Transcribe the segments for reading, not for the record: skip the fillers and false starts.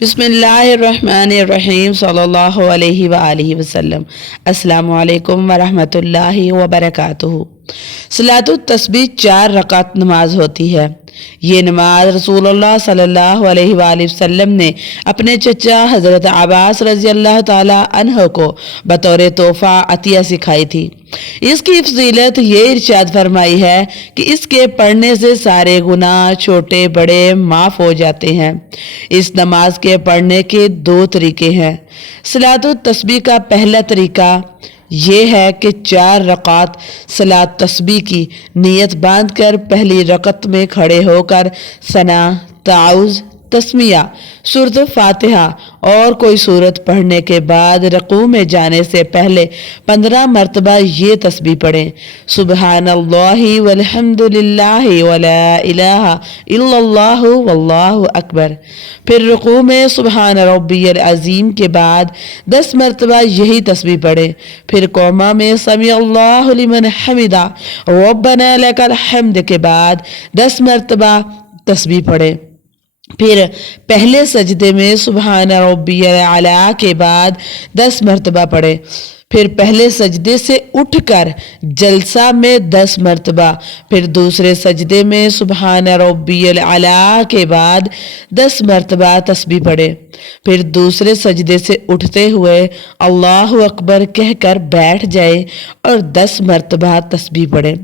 बिस्मिल्लाहिर्रहमानिर्रहीम सल्लल्लाहु अलैहि वआलिहि वसल्लम। अस्सलामु अलैकुम वरहमतुल्लाहि वबरकातुहू। सलातुत तस्बीह 4 रकात नमाज होती है। ये नमाज रसूलुल्लाह सल्लल्लाहु अलैहि वसल्लम ने अपने चचा हज़रत अब्बास रज़ी अल्लाह ताला अन्हो को बतौर तोहफा अतिया सिखाई थी। इसकी फजीलत ये इरशाद फरमाई है कि इसके पढ़ने से सारे गुनाह छोटे बड़े माफ़ हो जाते हैं। इस नमाज के पढ़ने के 2 तरीके हैं। सलातुत तस्बीह का पहला तरीका ये है कि 4 रकात सलात तस्बीह की नियत बांधकर पहली रकत में खड़े होकर सना, ताउज़, तस्मिया, सूरत फातिहा और कोई सूरत पढ़ने के बाद रकू में जाने से पहले 15 मरतबा ये तस्बीह पढ़ें, सुबहानल्लाहि वल्हम्दुलिल्लाहि वला इलाहा इल्लल्लाहु वल्लाहु अकबर। फिर रकू में सुबहान रब्बियल अज़ीम के बाद 10 मरतबा यही तस्बीह पढ़ें। फिर कौमा में समी अल्लाहु लिमन हमिदा रब्बना लकल हम्द के बाद 10 मरतबा तस्बीह पढ़ें। फिर पहले सजदे में सुबहान रब्बियल आला के बाद 10 मरतबा पढ़े। फिर पहले सजदे से उठकर जलसा में 10 मरतबा। फिर दूसरे सजदे में सुबहान रब्बियल आला के बाद 10 मरतबा तस्बीह पढ़े। फिर दूसरे सजदे से उठते हुए अल्लाहु अकबर कहकर बैठ जाए और 10 मरतबा तस्बीह पढ़े।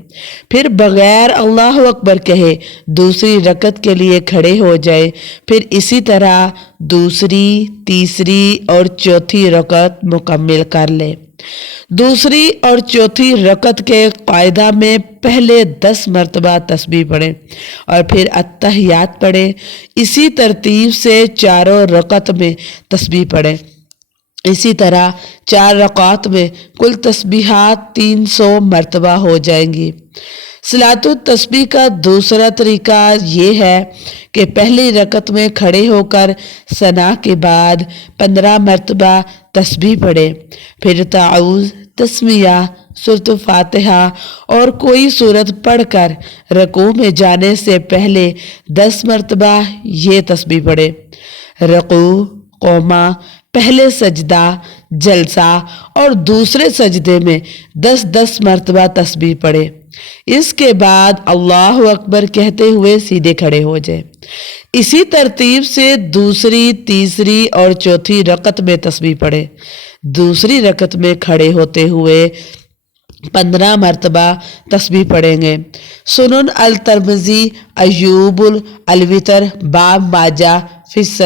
फिर बगैर अल्लाहु अकबर कहे दूसरी रकत के लिए खड़े हो जाए। फिर इसी तरह दूसरी, तीसरी और चौथी रकत मुकम्मल कर ले। दूसरी और चौथी रकत के कायदा में पहले 10 मरतबा तस्बीह पढ़ें और फिर अत्तहियात पढ़ें। इसी तरतीब से चारों रकत में तस्बीह पढ़ें। इसी तरह 4 रकात में कुल तस्बीहात 300 मरतबा हो जाएंगी। सलातुत तस्बीह का दूसरा तरीका ये है कि पहली रकत में खड़े होकर सना के बाद 15 मरतबा तस्बीह पढ़े। फिर ताउज़, तस्मिया, सूरत फातिहा और कोई सूरत पढ़कर रकू में जाने से पहले 10 मरतबा ये तस्बीह पढ़े। रकू, कौमा, पहले सजदा, जलसा और दूसरे सजदे में 10-10 मरतबा तस्बीह पढ़े। इसके बाद अल्लाहु अकबर कहते हुए सीधे खड़े हो जाए। इसी तरतीब से दूसरी, तीसरी और चौथी रकत में तस्बीह पढ़े। दूसरी रकत में खड़े होते हुए 15 मरतबा तस्बीह पढ़ेंगे। सुनन अल तरमिज़ी, अय्यूबुल अलवितर, बाब माजा फिस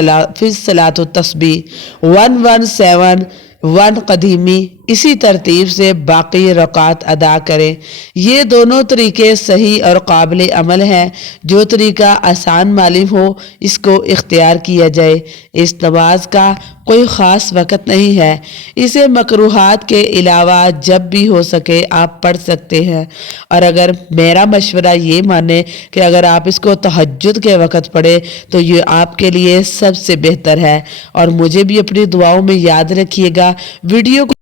सलातुत तस्बीह 1171 कदीमी। इसी तरतीब से बाकी रकात अदा करें। ये दोनों तरीके सही और काबिल अमल हैं। जो तरीका आसान मालूम हो इसको इख्तियार किया जाए। इस नमाज का कोई ख़ास वक़्त नहीं है। इसे मकरूहात के अलावा जब भी हो सके आप पढ़ सकते हैं। और अगर मेरा मशवरा ये माने कि अगर आप इसको तहज्जुद के वक़्त पढ़े तो ये आपके लिए सबसे बेहतर है। और मुझे भी अपनी दुआओं में याद रखिएगा। वीडियो को